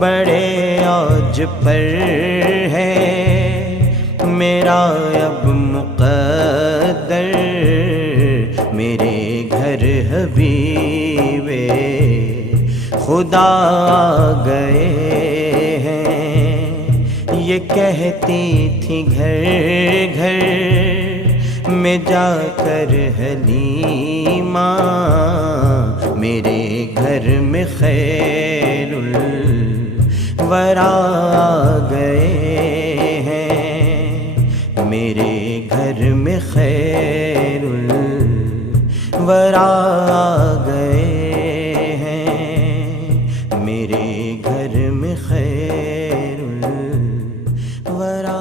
بڑے اوج پر ہے میرا اب مقدر، میرے گھر حبیب خدا آ گئے ہیں۔ یہ کہتی تھی گھر گھر میں جا کر حلیمہ، میرے گھر میں خیر الورا آ گئے ہیں، میرے گھر میں خیر الورا آ گئے ہیں، میرے گھر میں خیر الورا